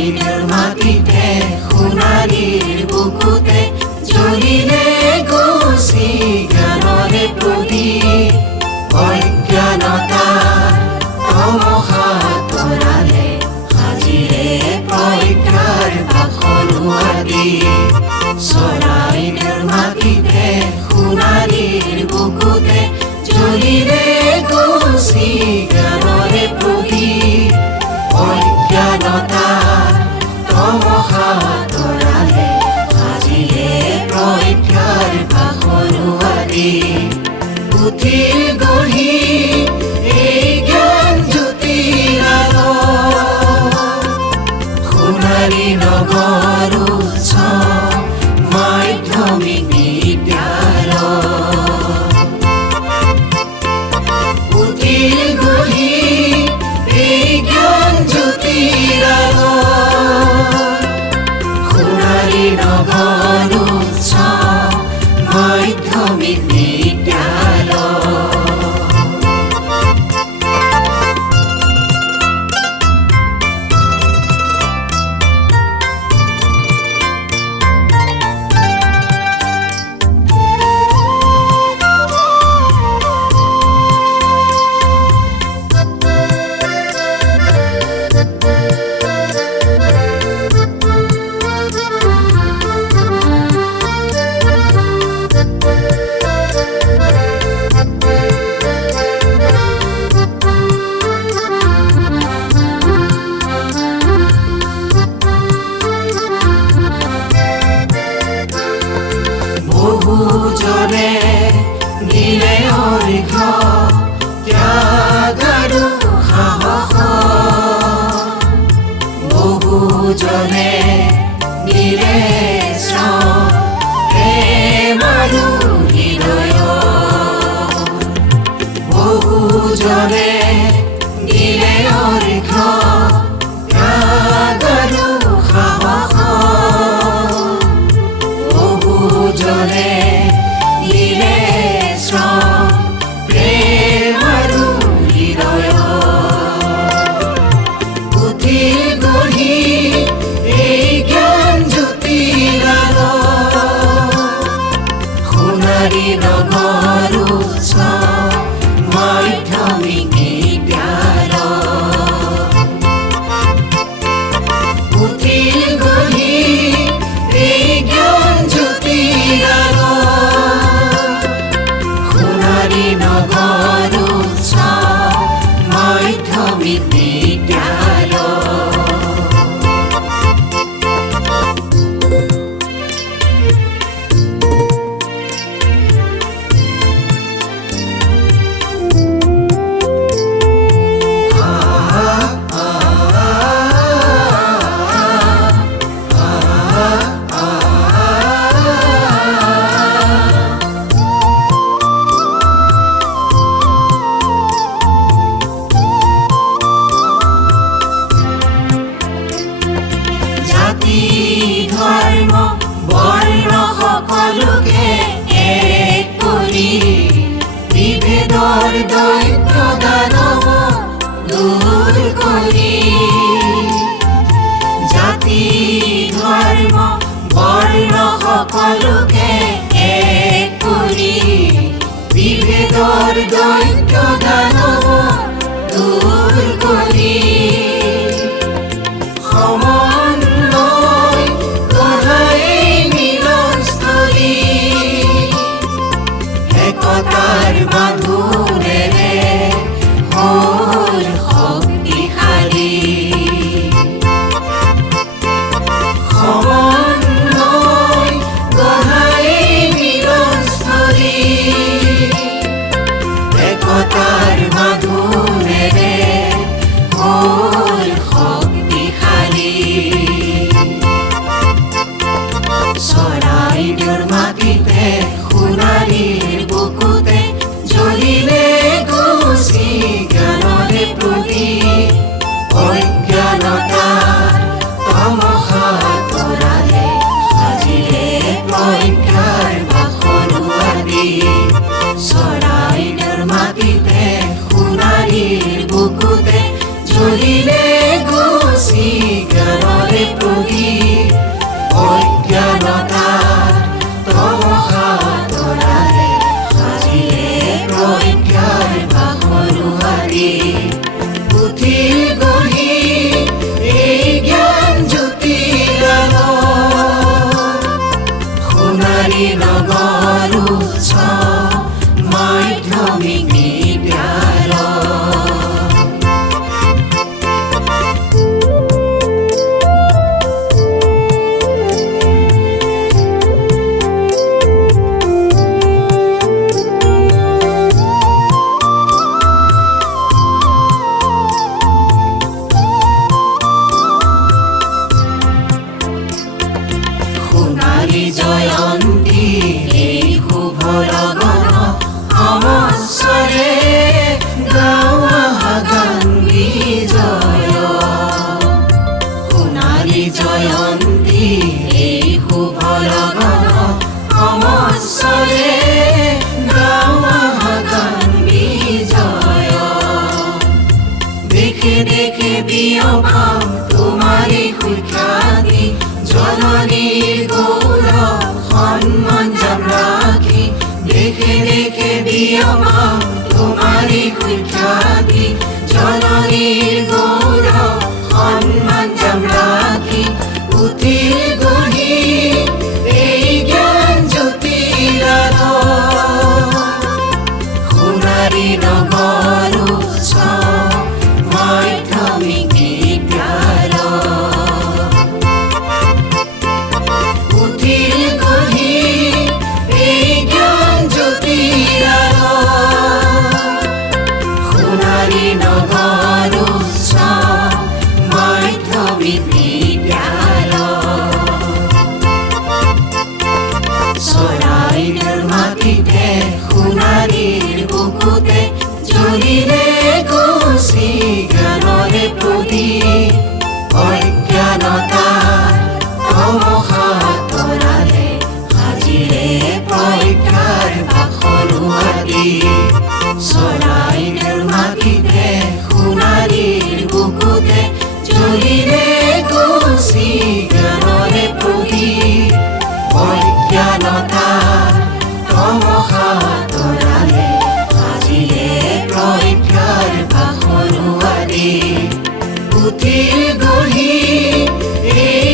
চৰাইদেউৰ মাটিতে সোণাৰীৰ বুকুতে জ্বলিলে গছি জ্ঞানৰে প্ৰদীপ অজ্ঞানতা তমসা তৰালে সাজিলে প্ৰজ্ঞাৰ বাসৰুৱা দ্বীপ চৰাইদেউৰ মাটিতে সোণাৰীৰ বুকুতে জ্বলিলে গছি জ্ঞানৰে প্ৰদীপ অজ্ঞানতা তমসা তৰালে সাজিলে প্ৰজ্ঞাৰ বাসৰুৱা দ্বীপ পুথিৰ গঢ়ি এই জ্ঞান জ্যোতিৰ সোণাৰী নগৰ উচ্চ মাধ্যমিক বিদ্যালয় পুথিৰ গঢ়ি এই জ্ঞান জ্যোতিৰ সোণাৰী নগৰ উচ্চ মাধ্যমিক বিদ্যালয় বহুজনে দিলে অৰ্ঘ্য ত্যাগ আৰু সাহস বহুজনে দিলে শ্ৰম প্ৰেম আৰু হৃদয় বহুজনে দিলে অৰ্ঘ্য ত্যাগ আৰু সাহস বহুজনে দিলে শ্ৰম প্ৰেম আৰু হৃদয় পুথিৰ গঢ়ি এই জ্ঞান জ্যোতিৰ সোণাৰী নগৰ উচ্চ মাধ্যমিক বিদ্যালয় পুথিৰ গঢ়ি এই জ্ঞান জ্যোতিৰ সোণাৰী নগৰ উচ্চ মাধ্যমিক বিদ্যালয় জাতি ধৰ্ম বৰ্ণ সকলোকে এক কৰি বিভেদৰ দৈত্য দানৱ দূৰ কৰি জাতি ধৰ্ম বৰ্ণ সকলোকে এক কৰি বিভেদৰ দৈত্য দানৱ দূৰ কৰি সমন্বয় গঢ়াই মিলনস্থলী একতাৰ বান্ধোনেৰে হ'ল শক্তিশালী সমন্বয় গঢ়াই মিলনস্থলী একতাৰ বান্ধোনেৰে হ'ল শক্তিশালী জয়ন্তী এই শুভ লগন সমস্বৰে গাৱা গান বিজয় দেখে দেখে বিয়পাম তোমাৰে সুখ্যাতি জননীৰ গৌৰৱ সন্মান যাম ৰাখি দেখে দেখে বিয়পাম তোমাৰে সুখ্যাতি জননীৰ গৌৰৱ সন্মান যাম ৰাখি উঠিল গঢ়ি এই জ্ঞান জ্যোতিৰ সোণাৰী নগৰ উচ্চ মাধ্যমিক বিদ্যালয় উঠিল গঢ়ি এই জ্ঞান জ্যোতিৰ সোণাৰী নগৰ উচ্চ মাধ্যমিক বিদ্যালয় চৰাইদেউৰ মাটিতে সোণাৰীৰ বুকুতে জ্বলিলে কৌশি জ্ঞানৰে প্ৰদীপ অজ্ঞানতাৰ তমসা তৰালে সাজিলে প্ৰজ্ঞাৰ বাসৰুৱাদি চৰাইদেউৰ মাটিতে সোণাৰীৰ বুকুতে জ্বলিলে কৌশি জ্ঞানৰে প্ৰদীপ অজ্ঞানতাৰ তমসা তৰালে সাজিলে প্ৰজ্ঞাৰ বাসৰুৱাদি উঠিল গঢ়ি এই